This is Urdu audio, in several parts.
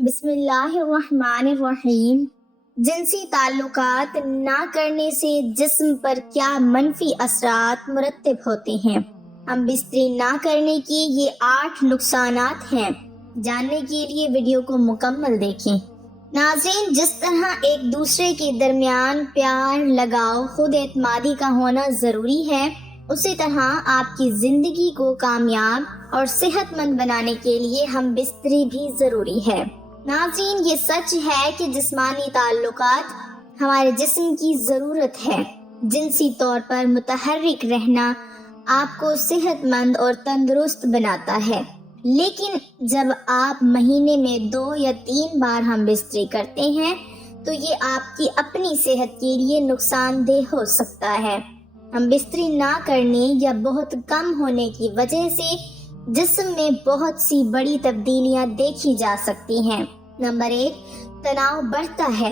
بسم اللہ الرحمن الرحیم۔ جنسی تعلقات نہ کرنے سے جسم پر کیا منفی اثرات مرتب ہوتے ہیں؟ ہم بستری نہ کرنے کی یہ 8 نقصانات ہیں۔ جاننے کے لیے ویڈیو کو مکمل دیکھیں۔ ناظرین، جس طرح ایک دوسرے کے درمیان پیار، لگاؤ، خود اعتمادی کا ہونا ضروری ہے، اسی طرح آپ کی زندگی کو کامیاب اور صحت مند بنانے کے لیے ہم بستری بھی ضروری ہے۔ ناظرین، یہ سچ ہے کہ جسمانی تعلقات ہمارے جسم کی ضرورت ہے۔ جنسی طور پر متحرک رہنا آپ کو صحت مند اور تندرست بناتا ہے، لیکن جب آپ مہینے میں 2 یا 3 بار ہم بستری کرتے ہیں تو یہ آپ کی اپنی صحت کے لیے نقصان دہ ہو سکتا ہے۔ ہم بستری نہ کرنے یا بہت کم ہونے کی وجہ سے جسم میں بہت سی بڑی تبدیلیاں دیکھی جا سکتی ہیں۔ نمبر 1، تناؤ بڑھتا ہے۔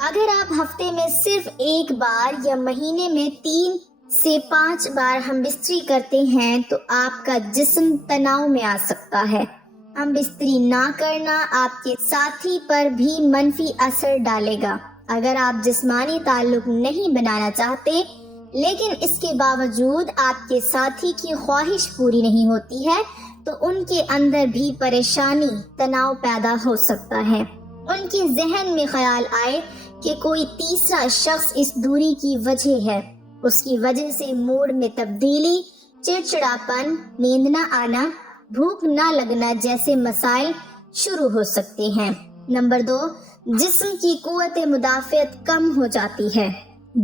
اگر آپ ہفتے میں صرف 1 بار یا مہینے میں 3 سے 5 بار ہم بستری کرتے ہیں تو آپ کا جسم تناؤ میں آ سکتا ہے۔ ہم بستری نہ کرنا آپ کے ساتھی پر بھی منفی اثر ڈالے گا۔ اگر آپ جسمانی تعلق نہیں بنانا چاہتے لیکن اس کے باوجود آپ کے ساتھی کی خواہش پوری نہیں ہوتی ہے تو ان کے اندر بھی پریشانی، تناؤ پیدا ہو سکتا ہے۔ ان کے ذہن میں خیال آئے کہ کوئی تیسرا شخص اس دوری کی وجہ ہے۔ اس کی وجہ سے موڈ میں تبدیلی، چڑچڑاپن، نیند نہ آنا، بھوک نہ لگنا جیسے مسائل شروع ہو سکتے ہیں۔ نمبر 2، جسم کی قوت مدافعت کم ہو جاتی ہے۔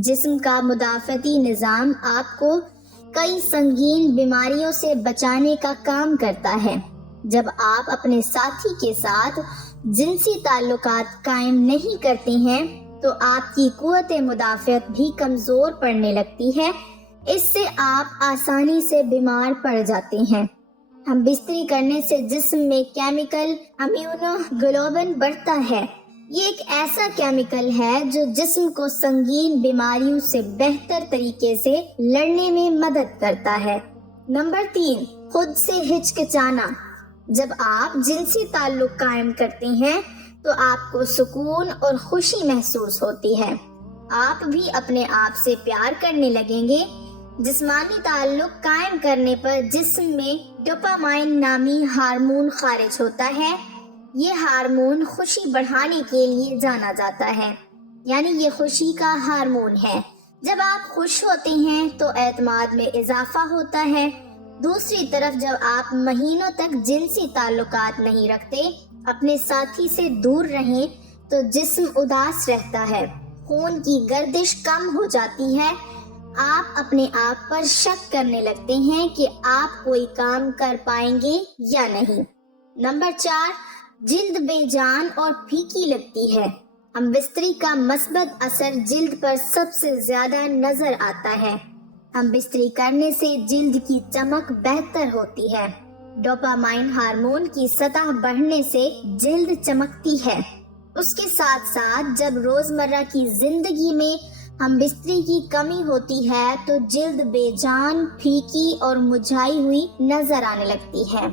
جسم کا مدافعتی نظام آپ کو کئی سنگین بیماریوں سے بچانے کا کام کرتا ہے۔ جب آپ اپنے ساتھی کے ساتھ جنسی تعلقات قائم نہیں کرتے ہیں تو آپ کی قوت مدافعت بھی کمزور پڑنے لگتی ہے۔ اس سے آپ آسانی سے بیمار پڑ جاتے ہیں۔ ہم بستری کرنے سے جسم میں کیمیکل امیونوگلوبن بڑھتا ہے۔ یہ ایک ایسا کیمیکل ہے جو جسم کو سنگین بیماریوں سے بہتر طریقے سے لڑنے میں مدد کرتا ہے۔ نمبر 3، خود سے ہچکچانا۔ جب آپ جنسی تعلق قائم کرتے ہیں تو آپ کو سکون اور خوشی محسوس ہوتی ہے۔ آپ بھی اپنے آپ سے پیار کرنے لگیں گے۔ جسمانی تعلق قائم کرنے پر جسم میں ڈوپامائن نامی ہارمون خارج ہوتا ہے۔ یہ ہارمون خوشی بڑھانے کے لیے جانا جاتا ہے، یعنی یہ خوشی کا ہارمون ہے۔ جب آپ خوش ہوتے ہیں تو اعتماد میں اضافہ ہوتا ہے۔ دوسری طرف جب آپ مہینوں تک جنسی تعلقات نہیں رکھتے، اپنے ساتھی سے دور رہیں تو جسم اداس رہتا ہے، خون کی گردش کم ہو جاتی ہے، آپ اپنے آپ پر شک کرنے لگتے ہیں کہ آپ کوئی کام کر پائیں گے یا نہیں۔ نمبر 4، جلد بے جان اور پھیکی لگتی ہے۔ ہم بستری کا مثبت اثر جلد پر سب سے زیادہ نظر آتا ہے۔ ہم بستری کرنے سے جلد کی چمک بہتر ہوتی ہے۔ ڈوپامائن ہارمون کی سطح بڑھنے سے جلد چمکتی ہے۔ اس کے ساتھ ساتھ جب روزمرہ کی زندگی میں ہم بستری کی کمی ہوتی ہے تو جلد بے جان، پھیکی اور مرجھائی ہوئی نظر آنے لگتی ہے۔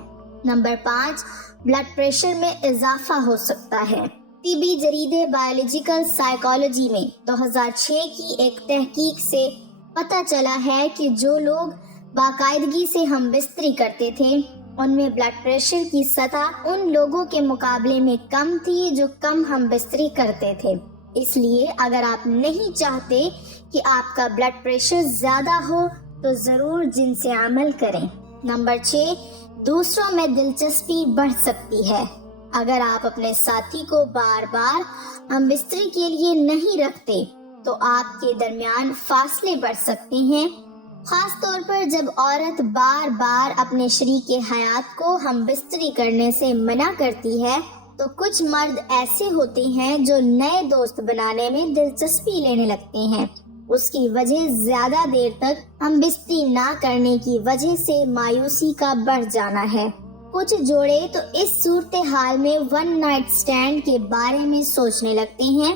نمبر 5، بلڈ پریشر میں اضافہ ہو سکتا ہے۔ طبی جریدے بایولوجیکل سائیکالوجی میں 2006 کی ایک تحقیق سے پتہ چلا ہے کہ جو لوگ باقاعدگی سے ہم بستری کرتے تھے ان میں بلڈ پریشر کی سطح ان لوگوں کے مقابلے میں کم تھی جو کم ہم بستری کرتے تھے۔ اس لیے اگر آپ نہیں چاہتے کہ آپ کا بلڈ پریشر زیادہ ہو تو ضرور جن سے عمل کریں۔ نمبر 6، دوسروں میں دلچسپی بڑھ سکتی ہے۔ اگر آپ اپنے ساتھی کو بار بار ہم بستری کے لیے نہیں رکھتے تو آپ کے درمیان فاصلے بڑھ سکتے ہیں، خاص طور پر جب عورت بار بار اپنے شریک حیات کو ہم بستری کرنے سے منع کرتی ہے تو کچھ مرد ایسے ہوتے ہیں جو نئے دوست بنانے میں دلچسپی لینے لگتے ہیں۔ اس کی وجہ زیادہ دیر تک ہم بستری نہ کرنے کی وجہ سے مایوسی کا بڑھ جانا ہے۔ کچھ جوڑے تو اس صورتحال میں 1 نائٹ اسٹینڈ کے بارے میں سوچنے لگتے ہیں۔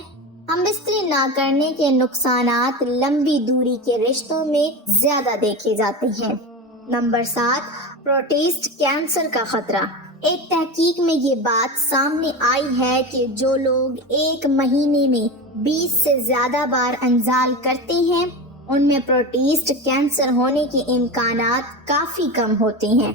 ہم بستری نہ کرنے کے نقصانات لمبی دوری کے رشتوں میں زیادہ دیکھے جاتے ہیں۔ نمبر 7، پروسٹیٹ کینسر کا خطرہ۔ ایک تحقیق میں یہ بات سامنے آئی ہے کہ جو لوگ ایک مہینے میں 20 سے زیادہ بار انزال کرتے ہیں ان میں پروسٹیٹ کینسر ہونے کے امکانات کافی کم ہوتے ہیں۔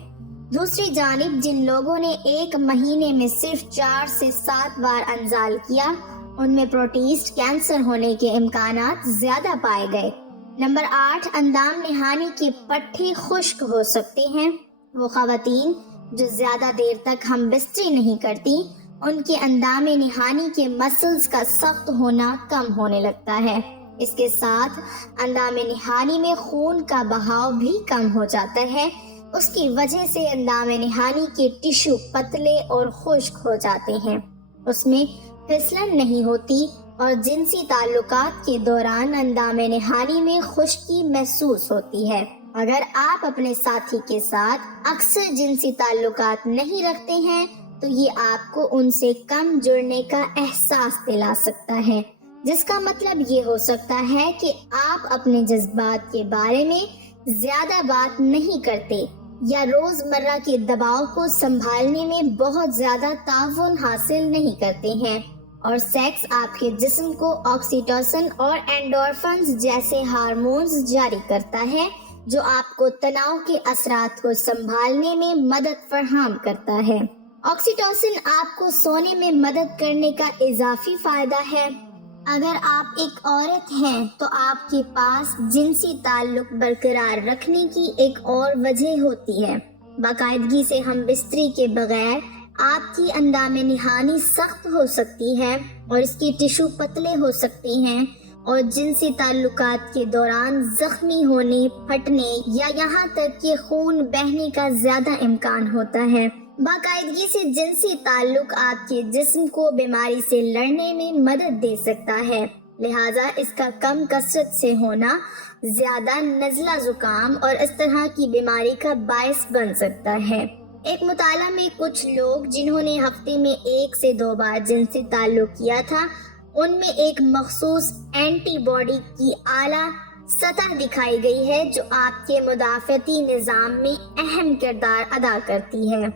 دوسری جانب جن لوگوں نے ایک مہینے میں صرف 4 سے 7 بار انزال کیا ان میں پروسٹیٹ کینسر ہونے کے امکانات زیادہ پائے گئے۔ نمبر 8، اندام نہانی کے پٹھے خشک ہو سکتے ہیں۔ وہ خواتین جو زیادہ دیر تک ہم بستری نہیں کرتی ان کے اندام نہانی کے مسلز کا سخت ہونا کم ہونے لگتا ہے۔ اس کے ساتھ اندام نہانی میں خون کا بہاؤ بھی کم ہو جاتا ہے۔ اس کی وجہ سے اندام نہانی کے ٹشو پتلے اور خشک ہو جاتے ہیں، اس میں پھسلن نہیں ہوتی اور جنسی تعلقات کے دوران اندام نہانی میں خشکی محسوس ہوتی ہے۔ اگر آپ اپنے ساتھی کے ساتھ اکثر جنسی تعلقات نہیں رکھتے ہیں تو یہ آپ کو ان سے کم جڑنے کا احساس دلا سکتا ہے، جس کا مطلب یہ ہو سکتا ہے کہ آپ اپنے جذبات کے بارے میں زیادہ بات نہیں کرتے یا روزمرہ کے دباؤ کو سنبھالنے میں بہت زیادہ تعاون حاصل نہیں کرتے ہیں، اور سیکس آپ کے جسم کو آکسیٹوسن اور اینڈورفنز جیسے ہارمونز جاری کرتا ہے جو آپ کو تناؤ کے اثرات کو سنبھالنے میں مدد فراہم کرتا ہے۔ آکسیٹوسن آپ کو سونے میں مدد کرنے کا اضافی فائدہ ہے۔ اگر آپ ایک عورت ہیں تو آپ کے پاس جنسی تعلق برقرار رکھنے کی ایک اور وجہ ہوتی ہے۔ باقاعدگی سے ہم بستری کے بغیر آپ کی اندام نہانی سخت ہو سکتی ہے اور اس کی ٹشو پتلے ہو سکتے ہیں اور جنسی تعلقات کے دوران زخمی ہونے، پھٹنے یا یہاں تک کہ خون بہنے کا زیادہ امکان ہوتا ہے۔ باقاعدگی سے جنسی تعلق آپ کے جسم کو بیماری سے لڑنے میں مدد دے سکتا ہے، لہٰذا اس کا کم کثرت سے ہونا زیادہ نزلہ زکام اور اس طرح کی بیماری کا باعث بن سکتا ہے۔ ایک مطالعہ میں کچھ لوگ جنہوں نے ہفتے میں 1 سے 2 بار جنسی تعلق کیا تھا ان میں ایک مخصوص اینٹی باڈی کی اعلیٰ سطح دکھائی گئی ہے جو آپ کے مدافعتی نظام میں اہم کردار ادا کرتی ہے۔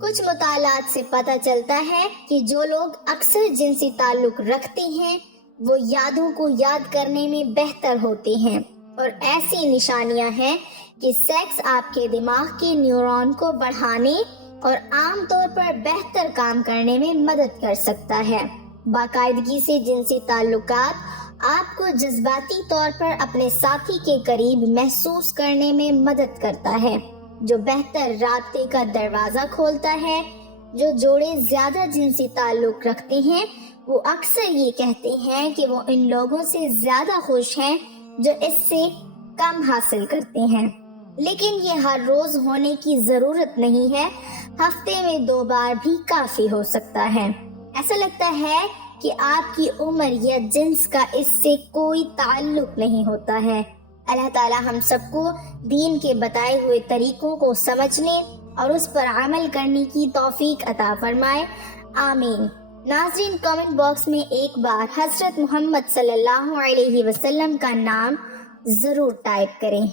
کچھ مطالعات سے پتہ چلتا ہے کہ جو لوگ اکثر جنسی تعلق رکھتے ہیں وہ یادوں کو یاد کرنے میں بہتر ہوتے ہیں، اور ایسی نشانیاں ہیں کہ سیکس آپ کے دماغ کے نیورون کو بڑھانے اور عام طور پر بہتر کام کرنے میں مدد کر سکتا ہے۔ باقاعدگی سے جنسی تعلقات آپ کو جذباتی طور پر اپنے ساتھی کے قریب محسوس کرنے میں مدد کرتا ہے، جو بہتر رابطے کا دروازہ کھولتا ہے۔ جو جوڑے زیادہ جنسی تعلق رکھتے ہیں وہ اکثر یہ کہتے ہیں کہ وہ ان لوگوں سے زیادہ خوش ہیں جو اس سے کم حاصل کرتے ہیں، لیکن یہ ہر روز ہونے کی ضرورت نہیں ہے، ہفتے میں 2 بار بھی کافی ہو سکتا ہے۔ ایسا لگتا ہے کہ آپ کی عمر یا جنس کا اس سے کوئی تعلق نہیں ہوتا ہے۔ اللہ تعالیٰ ہم سب کو دین کے بتائے ہوئے طریقوں کو سمجھنے اور اس پر عمل کرنے کی توفیق عطا فرمائے، آمین۔ ناظرین، کامنٹ باکس میں ایک بار حضرت محمد صلی اللہ علیہ وسلم کا نام ضرور ٹائپ کریں۔